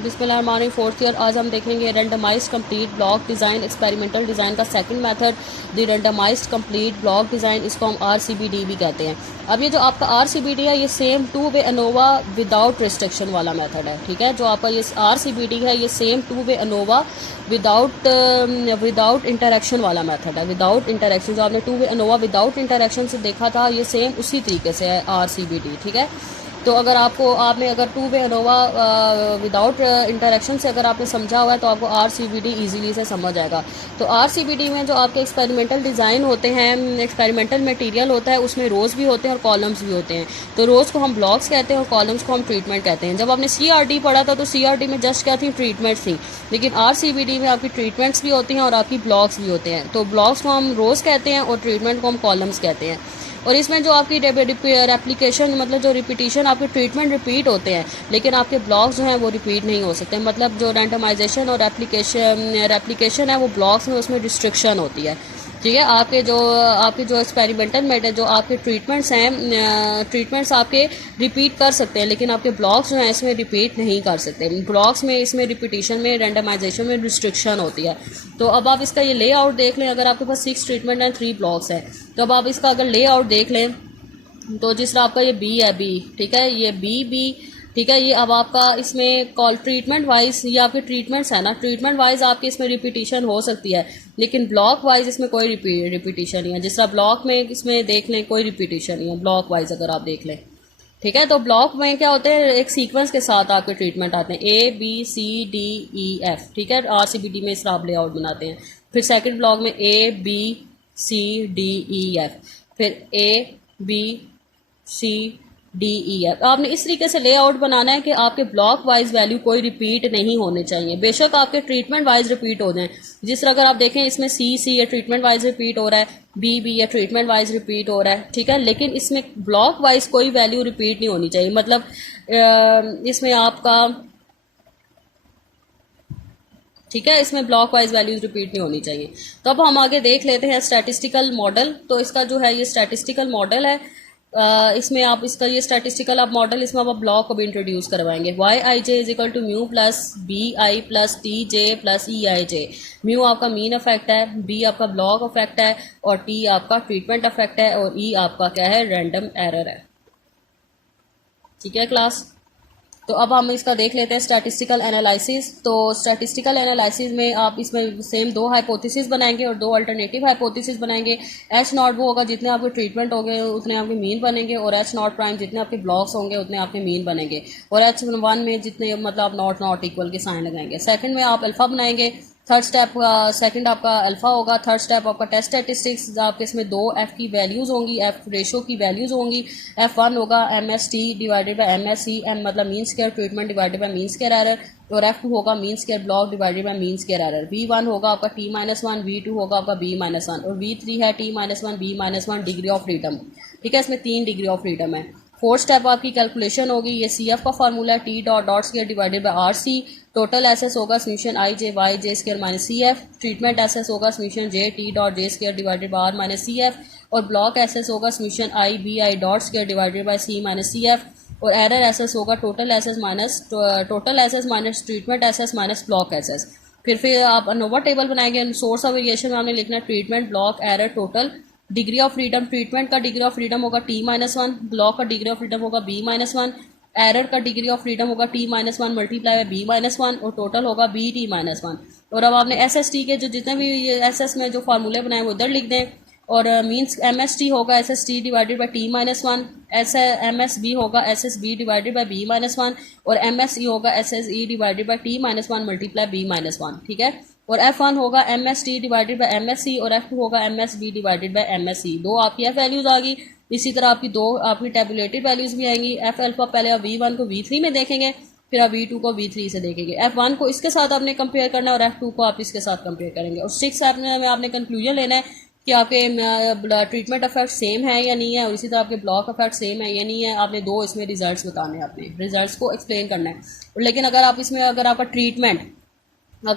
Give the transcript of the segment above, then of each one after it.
बिस्मिल्लाहिर्रहमानिर्रहीम। Fourth year आज हम देखेंगे randomized complete block design, experimental design का second method the randomized complete block design. इसको हम RCBD भी कहते हैं। अब ये जो आपका RCBD है ये same two way ANOVA without restriction वाला मेथड है। ठीक है, जो आपका ये RCBD है ये same two way ANOVA without interaction वाला मेथड है। विदाउट इंटरेक्शन जो आपने two way ANOVA without interaction से देखा था ये सेम उसी तरीके से है RCBD। ठीक है, तो अगर आपने अगर two way ANOVA without interaction से अगर आपने समझा हुआ है तो आपको RCBD ईजीली से समझ आएगा। तो RCBD में जो आपके एक्सपेरिमेंटल डिज़ाइन होते हैं, एक्सपेरिमेंटल मटेरियल होता है, उसमें रोज़ भी होते हैं और कॉलम्स भी होते हैं। तो रोज़ को हम ब्लॉक्स कहते हैं और कॉलम्स को हम ट्रीटमेंट कहते हैं। जब आपने CRD पढ़ा था तो CRD में जस्ट क्या थी, ट्रीटमेंट्स थी, लेकिन RCBD में आपकी ट्रीटमेंट्स भी होती हैं और आपकी ब्लॉक्स भी होते हैं। तो ब्लॉक्स को हम रोज़ कहते हैं और ट्रीटमेंट को हम कॉलम्स कहते हैं। और इसमें जो आपकी रेप्लिकेशन मतलब जो रिपीटिशन आपके ट्रीटमेंट रिपीट होते हैं, लेकिन आपके ब्लॉक्स जो हैं वो रिपीट नहीं हो सकते। मतलब जो रैंडमाइजेशन और रेप्लिकेशन है वो ब्लॉक्स में उसमें रिस्ट्रिक्शन होती है। ठीक है, आपके जो एक्सपेरिमेंटल मेथड जो आपके ट्रीटमेंट्स हैं, ट्रीटमेंट्स आपके रिपीट कर सकते हैं, लेकिन आपके ब्लॉक्स जो हैं इसमें रिपीट नहीं कर सकते। ब्लॉक्स में इसमें रिपीटिशन में रैंडमाइजेशन में रिस्ट्रिक्शन होती है। तो अब आप इसका ये लेआउट देख लें। अगर आपके पास 6 ट्रीटमेंट एंड 3 ब्लॉक्स हैं तो अब आप इसका अगर लेआउट देख लें तो जिस तरह आपका ये बी है, बी ठीक है, ये बी ठीक है, ये अब आपका इसमें कॉल ट्रीटमेंट वाइज ये आपके ट्रीटमेंट्स है ना, ट्रीटमेंट वाइज आपकी इसमें रिपीटिशन हो सकती है, लेकिन ब्लॉक वाइज इसमें कोई रिपीटिशन नहीं है। जिस तरह ब्लॉक में इसमें देख लें कोई रिपीटिशन नहीं है ब्लॉक वाइज अगर आप देख लें। ठीक है, तो ब्लॉक में क्या होते हैं, एक सीक्वेंस के साथ आपके ट्रीटमेंट आते हैं ABCDEF। ठीक है, RCBD में इस तरह आप लेआउट बनाते हैं। फिर सेकंड ब्लॉक में ABCDEF, फिर ABCDEF। आपने इस तरीके से लेआउट बनाना है कि आपके ब्लॉक वाइज वैल्यू कोई रिपीट नहीं होने चाहिए, बेशक आपके ट्रीटमेंट वाइज रिपीट हो जाएं। जिस तरह अगर आप देखें इसमें C ये ट्रीटमेंट वाइज रिपीट हो रहा है, B ये ट्रीटमेंट वाइज रिपीट हो रहा है। ठीक है, लेकिन इसमें ब्लॉक वाइज कोई वैल्यू रिपीट नहीं होनी चाहिए। मतलब इसमें आपका ठीक है, इसमें ब्लॉक वाइज वैल्यूज रिपीट नहीं होनी चाहिए। तो अब हम आगे देख लेते हैं स्टैटिस्टिकल मॉडल। तो इसका जो है ये स्टैटिस्टिकल मॉडल है। इसमें आप इसका ये स्टैटिस्टिकल आप मॉडल इसमें आप ब्लॉक को भी इंट्रोड्यूस करवाएंगे। YIJ is equal to mu plus BI plus TJ plus EIJ। Mu आपका मीन इफेक्ट है, B आपका ब्लॉक इफेक्ट है और T आपका ट्रीटमेंट इफेक्ट है और E आपका क्या है, रैंडम एरर है। ठीक है क्लास, तो अब हम इसका देख लेते हैं स्टैटिस्टिकल एनालिसिस। तो स्टैटिस्टिकल एनालिसिस में आप इसमें सेम 2 हाइपोथेसिस बनाएंगे और 2 अल्टरनेटिव हाइपोथेसिस बनाएंगे। H0 वो होगा जितने आपके ट्रीटमेंट होंगे उतने आपके मीन बनेंगे, और H0 प्राइम जितने आपके ब्लॉक्स होंगे उतने आपके मीन बनेंगे, और H1 में जितने मतलब आप नॉट इक्वल के साइन लगाएंगे। सेकंड में आप अल्फा बनाएंगे। थर्ड स्टेप सेकंड आपका अल्फा होगा। थर्ड स्टेप आपका टेस्ट स्टैटिस्टिक्स, आपके इसमें 2 F की वैल्यूज़ होंगी, F रेशो की वैल्यूज़ होंगी। F1 होगा MST divided by MSC, M मतलब mean square treatment divided by mean square error, और F2 होगा mean square block divided by mean square error. V1 होगा आपका T-1, V2 होगा आपका B-1 और V3 है T-1 B-1 degree of freedom. ठीक है, इसमें 3 डिग्री ऑफ फ्रीडम है। फोर्थ स्टेप आपकी कैलकुलेशन होगी। ये CF का फार्मूला है T square divided by RC। Total SS होगा summation IJ YJ square minus CF। Treatment SS होगा summation J square divided by R minus CF। और block SS होगा summation IBI square divided by C minus CF। और error SS होगा total SS minus treatment SS minus block SS. फिर आप ANOVA table बनाएंगे। Source of variation में आपने लिखना है treatment block error total. Degree of freedom, treatment का डिग्री ऑफ फ्रीडम होगा T-1, ब्लॉक का डिग्री ऑफ फ्रीडम होगा B-1, एरर का डिग्री ऑफ फ्रीडम होगा T-1 मल्टीप्लाई बाय B-1 और टोटल होगा BT-1। और अब आपने SST के जो जितने भी SS में जो फार्मूले बनाए वो इधर लिख दें। और मीन्स MST होगा SST divided by T-1, MSB होगा SSB डिवाइडेड बाय B-1 और MSE होगा SSE divided by T-1 multiply B-1। ठीक है, और F1 होगा MST डिवाइडेड बाय MSC और F2 होगा MSB डिवाइडेड बाय MSC। 2 आपकी F वैल्यूज आ गई। इसी तरह आपकी 2 आपकी टेबुलेटेड वैल्यूज भी आएंगी। F अल्फा पहले आप V1 को V3 में देखेंगे, फिर आप V2 को V3 से देखेंगे। F1 को इसके साथ आपने कंपेयर करना है और F2 को आप इसके साथ कंपेयर करेंगे। और 6 स्टेप में आपने कंक्लूजन लेना है कि आपके ट्रीटमेंट इफेक्ट सेम है या नहीं है, और इसी तरह आपके ब्लॉक इफेक्ट सेम है या नहीं है। आपने 2 इसमें रिजल्ट्स बताने हैं, आपने रिजल्ट्स को एक्सप्लेन करना है। लेकिन अगर आप इसमें अगर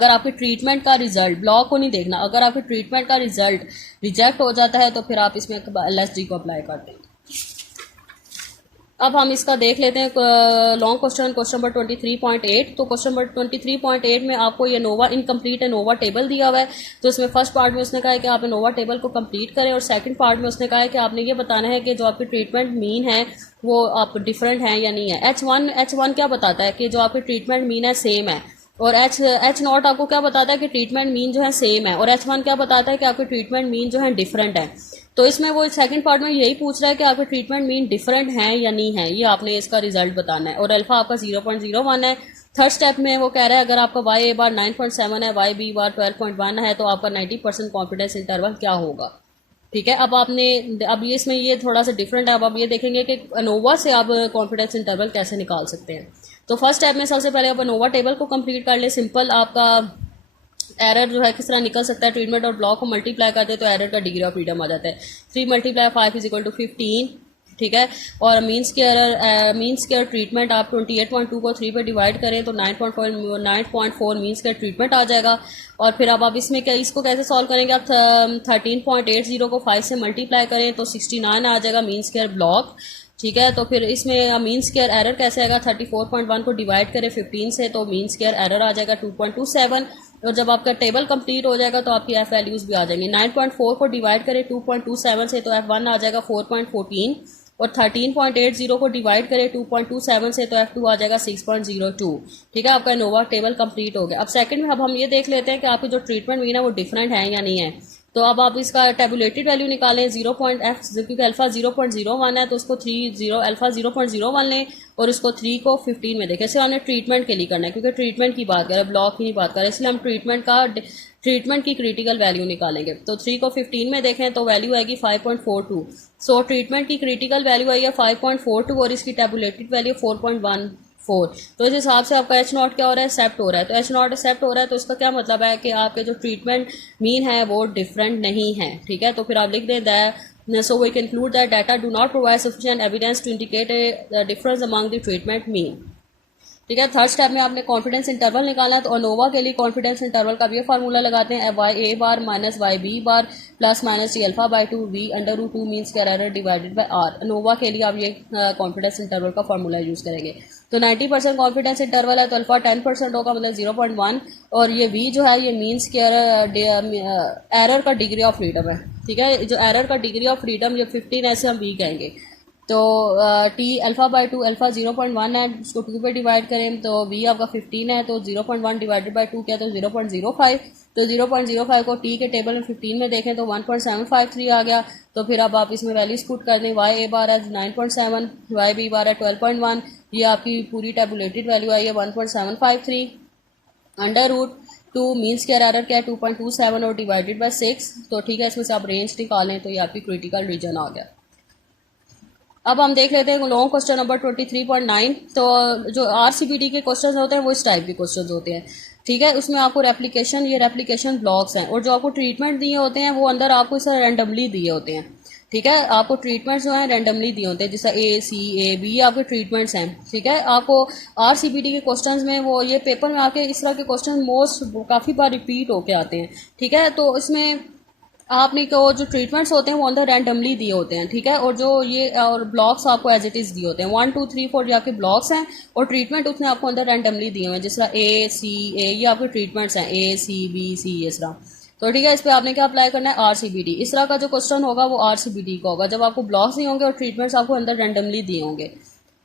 आपके ट्रीटमेंट का रिजल्ट, ब्लॉक को नहीं देखना, अगर आपके ट्रीटमेंट का रिजल्ट रिजेक्ट हो जाता है तो फिर आप इसमें LSD को अप्लाई करते हैं। अब हम इसका देख लेते हैं लॉन्ग क्वेश्चन नंबर 23.8। तो क्वेश्चन नंबर 23.8 में आपको ये नोवा इनकम्प्लीट एनोवा टेबल दिया हुआ है। तो इसमें फर्स्ट पार्ट में उसने कहा है कि आप एनोवा टेबल को कंप्लीट करें, और सेकंड पार्ट में उसने कहा है कि आपने ये बताना है कि जो आपकी ट्रीटमेंट मीन है वो आप डिफरेंट हैं या नहीं है। H1 क्या बताता है कि जो आपकी ट्रीटमेंट मीन है सेम है, और H नॉट आपको क्या बताता है कि ट्रीटमेंट मीन जो है सेम है, और H1 क्या बताता है कि आपकी ट्रीटमेंट मीन जो है डिफरेंट है। तो इसमें वो सेकंड पार्ट में यही पूछ रहा है कि आपके ट्रीटमेंट मीन डिफरेंट है या नहीं है, ये आपने इसका रिजल्ट बताना है। और अल्फा आपका 0.01 है। थर्ड स्टेप में वो कह रहा है अगर आपका वाई ए बार 9.7 है, वाई बी बार 12.1 है, तो आपका 90% कॉन्फिडेंस इंटरवल क्या होगा। ठीक है, अब ये इसमें ये थोड़ा सा डिफरेंट है। अब आप ये देखेंगे कि अनोवा से आप कॉन्फिडेंस इंटरवल कैसे निकाल सकते हैं। तो फर्स्ट स्टेप में सबसे पहले आप अनोवा टेबल को कंप्लीट कर ले। सिंपल आपका एरर जो है किस तरह निकल सकता है, ट्रीटमेंट और ब्लॉक को मल्टीप्लाई करते हैं तो एरर का डिग्री ऑफ फ्रीडम आ जाता है 3 × 5 = 15। ठीक है, और मीन स्क्वायर ट्रीटमेंट आप 28.2 को 3 पे डिवाइड करें तो 9.4 मीन स्क्वायर ट्रीटमेंट आ जाएगा। और फिर अब आप इसमें क्या इसको कैसे सॉल्व करेंगे, आप 13.80 को 5 से मल्टीप्लाई करें तो 69 आ जाएगा मीन स्क्वायर ब्लॉक। ठीक है, तो फिर इसमें मीन स्क्वायर एरर कैसे आएगा, 34.1 को डिवाइड करें 15 से तो मीन स्क्वायर एरर आ जाएगा 2.27। और जब आपका टेबल कंप्लीट हो जाएगा तो आपकी एफ वैल्यूज भी आ जाएंगी। 9.4 को डिवाइड करें 2.27 से तो F1 आ जाएगा 4.14, और 13.80 को डिवाइड करें 2.27 से तो F2 आ जाएगा 6.02। ठीक है, आपका इनोवा टेबल कंप्लीट हो गया। अब सेकंड में अब हम ये देख लेते हैं कि आपकी जो ट्रीटमेंट मीन है वो डिफरेंट है या नहीं है। तो अब आप इसका टेबुलेटेड वैल्यू निकालें 0.f, क्योंकि अल्फा 0.01 है तो उसको अल्फा 0.01 लें और उसको 3 को 15 में देखें। इसलिए हमने ट्रीटमेंट के लिए करना है क्योंकि ट्रीटमेंट की बात करें, ब्लॉक की नहीं बात करें, इसलिए हम ट्रीटमेंट की क्रिटिकल वैल्यू निकालेंगे। तो 3 को 15 में देखें तो वैल्यू आएगी 5.42। सो ट्रीटमेंट की क्रिटिकल वैल्यू आई है 5.42 और इसकी टेबुलेटेड वैल्यू 4.14। तो इस हिसाब से आपका H नॉट क्या हो रहा है, एक्सेप्ट हो रहा है। तो H नॉट एक्सेप्ट हो रहा है तो इसका क्या मतलब है कि आपके जो ट्रीटमेंट मीन है वो डिफरेंट नहीं है। ठीक है, तो फिर आप लिख दें that so we can conclude that data do not provide sufficient evidence to indicate a difference among the treatment mean. ठीक है, थर्ड स्टेप में आपने कॉन्फिडेंस इंटरवल निकालना है। तो अनोवा के लिए कॉन्फिडेंस इंटरवल का भी ये फार्मूला लगाते हैं, Y A bar minus Y B bar plus minus T alpha by 2 V √2 mean square error divided by R. ANOVA के लिए आप ये कॉन्फिडेंस इंटरवल का फार्मूला यूज करेंगे। तो 90% कॉन्फिडेंस इंटरवल है तो अल्फा 10% होगा, मतलब 0.1, और ये वी जो है ये मीन स्क्वायर एरर का डिग्री ऑफ फ्रीडम है। ठीक है, जो एरर का डिग्री ऑफ फ्रीडम जो 15 ऐसे हम वी कहेंगे। तो टी अल्फा बाई 2 अल्फा 0.1 है, उसको 2 पे डिवाइड करें तो वी आपका 15 है तो 0.1 डिवाइडेड बाई 2 क्या तो 0.05। तो 0.05 को टी के टेबल में 15 में देखें तो 1.753 आ गया। तो फिर अब आप इसमें वैल्यूज पुट कर दें, वाई ए बार है 9.7, वाई बी बार है 12.1, ये आपकी पूरी टेबुलेटेड वैल्यू आई है 1.753 √2 मीन स्क्वायर एरर क्या है 2.27 और डिवाइडेड बाई 6। तो ठीक है, इसमें से आप रेंज निकालें तो ये आपकी क्रिटिकल रीजन आ गया। अब हम देख लेते हैं लॉन्ग क्वेश्चन नंबर 23.9। तो जो RCBD के क्वेश्चन होते हैं वो इस टाइप के क्वेश्चन होते हैं। ठीक है, उसमें आपको रेप्लिकेशन ब्लॉक्स हैं, और जो आपको ट्रीटमेंट दिए होते हैं वो अंदर आपको इस रैंडमली दिए होते हैं। ठीक है, आपको ट्रीटमेंट्स जो हैं रैंडमली दिए होते हैं, जैसे A, C, A, B आपके ट्रीटमेंट्स हैं। ठीक है, आपको RCBD के क्वेश्चंस में वो ये पेपर में आके इस तरह के क्वेश्चन काफ़ी बार रिपीट होके आते हैं। ठीक है, तो इसमें आपने को जो ट्रीटमेंट्स होते हैं वो अंदर रैंडमली दिए होते हैं। ठीक है, और जो ये और ब्लॉक्स आपको एज इट इज़ दिए होते हैं 1 2 3 4 जाके ब्लॉक्स हैं, और ट्रीटमेंट उसने आपको अंदर रैंडमली दिए हुए हैं, जिस तरह A, C, A ये आपके ट्रीटमेंट्स हैं A, C, B, C इस तरह। तो ठीक है, इस पर आपने क्या अप्लाई करना है RCBD। इस तरह का जो क्वेश्चन होगा वो RCBD का होगा, जब आपको ब्लॉक्स नहीं होंगे और ट्रीटमेंट्स आपको अंदर रैंडमली दिए होंगे।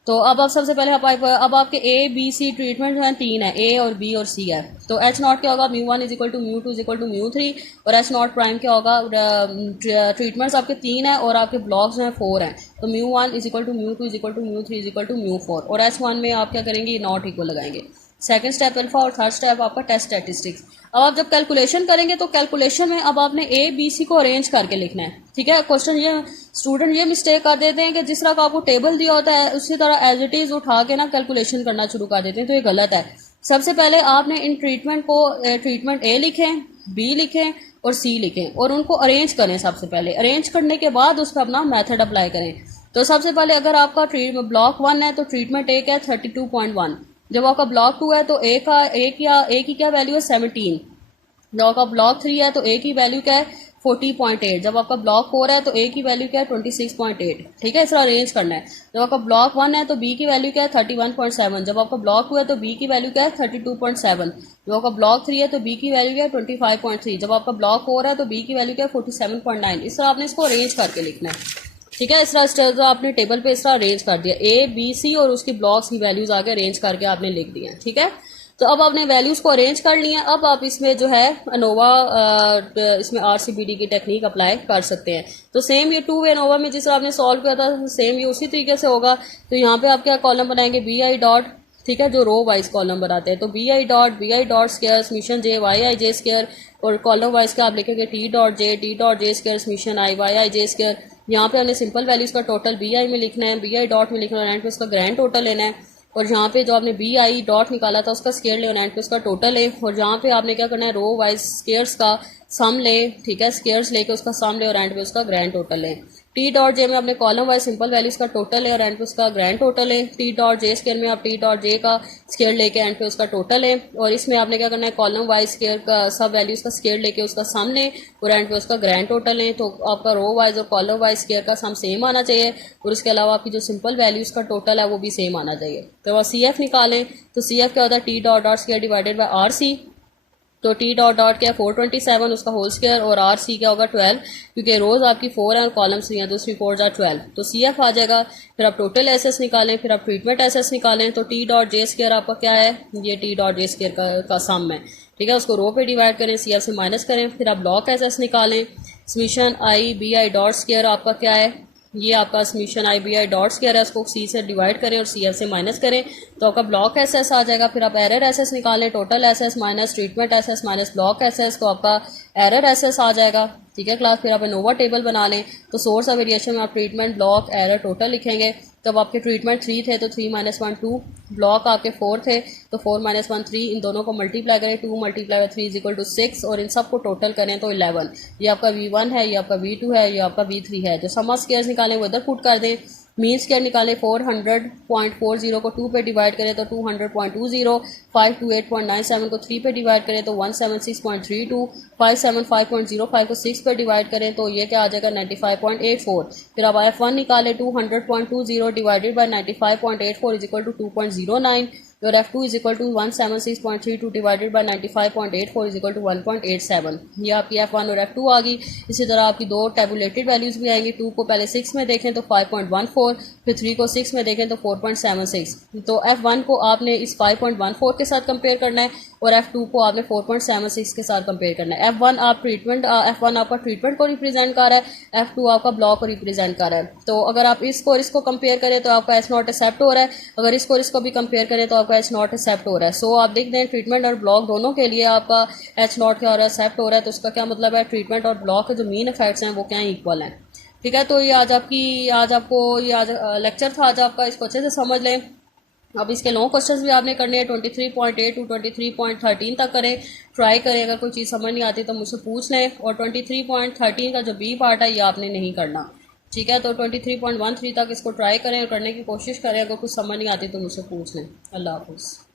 तो अब आप सबसे पहले अब आपके A, B, C ट्रीटमेंट जो है 3 है, A और B और C है। तो H नॉट क्या होगा, μ1 = μ2 = μ3, और H नॉट प्राइम क्या होगा, ट्रीटमेंट्स आपके 3 है और आपके ब्लॉक्स जो हैं 4 हैं। तो μ1 = μ2 = μ3 = μ4, और H1 में आप क्या करेंगे, नॉट इक्वल लगाएंगे। सेकंड स्टेप अल्फा, और थर्ड स्टेप आपका टेस्ट स्टैटिस्टिक्स। अब आप जब कैलकुलेशन करेंगे तो कैलकुलेशन में अब आपने A, B, C को अरेंज करके लिखना है। ठीक है, क्वेश्चन ये स्टूडेंट ये मिस्टेक कर देते हैं कि जिस तरह का आपको टेबल दिया होता है उसी तरह एज इट इज उठा के ना कैलकुलेशन करना शुरू कर देते हैं, तो ये गलत है। सबसे पहले आपने इन ट्रीटमेंट को ट्रीटमेंट A लिखें, B लिखें और C लिखें, और उनको अरेंज करें। सबसे पहले अरेंज करने के बाद उस पर अपना मेथड अप्लाई करें। तो सबसे पहले अगर आपका ब्लॉक 1 है तो ट्रीटमेंट A क्या है 32.1, जब आपका ब्लॉक 2 है तो A की क्या वैल्यू है 17, जब आपका ब्लॉक 3 है तो A की वैल्यू क्या है 40.8। जब आपका ब्लॉक 4 है तो ए की वैल्यू क्या है 26.8। ठीक है, इस तरह अरेंज करना है। जब आपका ब्लॉक 1 है तो बी की वैल्यू क्या है 31.7। जब आपका ब्लॉक 2 है तो बी की वैल्यू क्या है 32.7। जब आपका ब्लॉक 3 है तो बी की वैल्यू क्या है 25.3। जब आपका ब्लॉक 4 है तो बी की वैल्यू क्या है 47.9। इस तरह आपने इसको अरेंज करके लिखना है। ठीक है, इस तरह जो आपने टेबल पे इस तरह अरेंज कर दिया, ए बी सी और उसकी ब्लॉक्स की वैल्यूज आगे अरेंज करके आपने लिख दिया। ठीक है, तो अब आपने वैल्यूज को अरेंज कर लिया। अब आप इसमें जो है अनोवा इसमें RCBD की टेक्निक अप्लाई कर सकते हैं। तो सेम ये 2 वे अनोवा में जिस तरह आपने सॉल्व किया था सेम ये उसी तरीके से होगा। तो यहाँ पे आप क्या कॉलम बनाएंगे BI डॉट, ठीक है, जो रो वाइज कॉलम बनाते हैं तो BI dot square summation J YI J square, और कॉलम वाइज का आप लिखेंगे T dot J square summation I YI J square. यहाँ पे हमने सिंपल वैल्यूज का टोटल BI में लिखना है, BI डॉट में लिखना है, एंड पे उसका ग्रैंड टोटल लेना है। और यहाँ पे जो आपने BI डॉट निकाला था उसका स्केयर ले और एंड पे उसका टोटल है। और यहाँ पे आपने क्या करना है रो वाइज स्केयर्स का सम ले, ठीक है, स्केयर्स लेके उसका सम ले और एंड पे उसका ग्रैंड टोटल है। T डॉट J में आपने कॉलम वाइज सिंपल वैल्यूज का टोटल है और एंड पे उसका ग्रैंड टोटल है। T डॉट J स्केयर में आप T डॉट J का स्केयर लेके एंड पे उसका टोटल है। और इसमें आपने क्या करना है कॉलम वाइज स्केयर का सब वैल्यूज का स्केयर लेके उसका सम ले और एंड पे उसका ग्रैंड टोटल है। तो आपका रो वाइज और कॉलम वाइज स्केयर का सम सेम आना चाहिए और इसके अलावा आपकी जो सिंपल वैल्यूज का टोटल है वो भी सेम आना चाहिए। तो आप CF निकालें तो CF क्या होता है T dot square divided by RC। तो T डॉट क्या 427 उसका होल स्क्वायर और RC क्या होगा 12, क्योंकि रोज आपकी 4 है और कॉलम्स 3 हैं, दूसरी 4 जा 12। तो CF आ जाएगा। फिर आप टोटल एसेस निकालें, फिर आप ट्रीटमेंट एसेस निकालें। तो T डॉट J स्क्वायर आपका क्या है, ये T डॉट J स्क्वायर का सम है। ठीक है, उसको रो पे डिवाइड करें, CF से माइनस करें। फिर आप ब्लॉक एसेस निकालें, summation I BI dot square आपका क्या है, ये आपका summation I BI dot square है, उसको C से डिवाइड करें और CF से माइनस करें तो आपका ब्लॉक एसेस आ जाएगा। फिर आप एरर एसेस निकालें, total SS minus treatment SS minus block SS, तो आपका एरर एसेस आ जाएगा। ठीक है क्लास, फिर आप नोवा टेबल बना लें। तो सोर्स ऑफ वेरिएशन में आप ट्रीटमेंट ब्लॉक एरर टोटल लिखेंगे। तब आपके ट्रीटमेंट 3 थे तो 3 - 1 2, ब्लॉक आपके 4 थे तो 4 - 1 3, इन दोनों को मल्टीप्लाई करें, 2 × 3 = 6 और इन सब को टोटल करें तो 11। ये आपका V1 है, ये आपका V2 है, ये आपका V3 है। जो सम ऑफ स्क्वायर्स निकालें वो इधर पुट कर दें। मीन स्क्वायर निकालें, 400.40 को 2 पे डिवाइड करें तो 200.20, 528.97 को 3 पे डिवाइड करें तो 176.32, 575.05 को 6 पे डिवाइड करें तो ये क्या आ जाएगा 95.84। फिर अब F1 निकालें, 200.20 डिवाइडेड बाय 95.84 = 2.09 और F2 = 176.32 डिवाइडेड बाय 95.84 = 1.87। ये आपकी F1 और F2 आ गई। इसी तरह आपकी दो टेबुलेटेड वैल्यूज भी आएंगी। 2 को पहले 6 में देखें तो 5.14, फिर 3 को 6 में देखें तो 4.76। तो F1 को आपने इस 5.14 के साथ कंपेयर करना है और F2 को आपने 4.76 के साथ कंपेयर करना है। F1 आपका ट्रीटमेंट को रिप्रेजेंट कर रहा है, F2 आपका ब्लॉक को रिप्रेजेंट कर रहा है। तो अगर आप इसको कंपेयर करें तो आपका H0 एक्सेप्ट हो रहा है, अगर इसको भी कंपेयर करें तो आपका H0 एक्सेप्ट हो रहा है। सो आप देख दें ट्रीटमेंट और ब्लॉक दोनों के लिए आपका H0 क्या हो रहा है, एक्सेप्ट हो रहा है। तो उसका क्या मतलब है, ट्रीटमेंट और ब्लॉक के जो मीन इफेक्ट्स हैं वो क्या इक्वल हैं। ठीक है, तो ये आज लेक्चर था आज आपका, इसको अच्छे से समझ लें। अब इसके लॉन्ग क्वेश्चंस भी आपने करने हैं 23.8 to 23.13 तक करें, ट्राई करें। अगर कोई चीज़ समझ नहीं आती तो मुझसे पूछ लें। और 23.13 का जो बी पार्ट है ये आपने नहीं करना। ठीक है, तो 23.13 तक इसको ट्राई करें और करने की कोशिश करें। अगर कुछ समझ नहीं आती तो मुझसे पूछ लें। अल्लाह हाफिज़।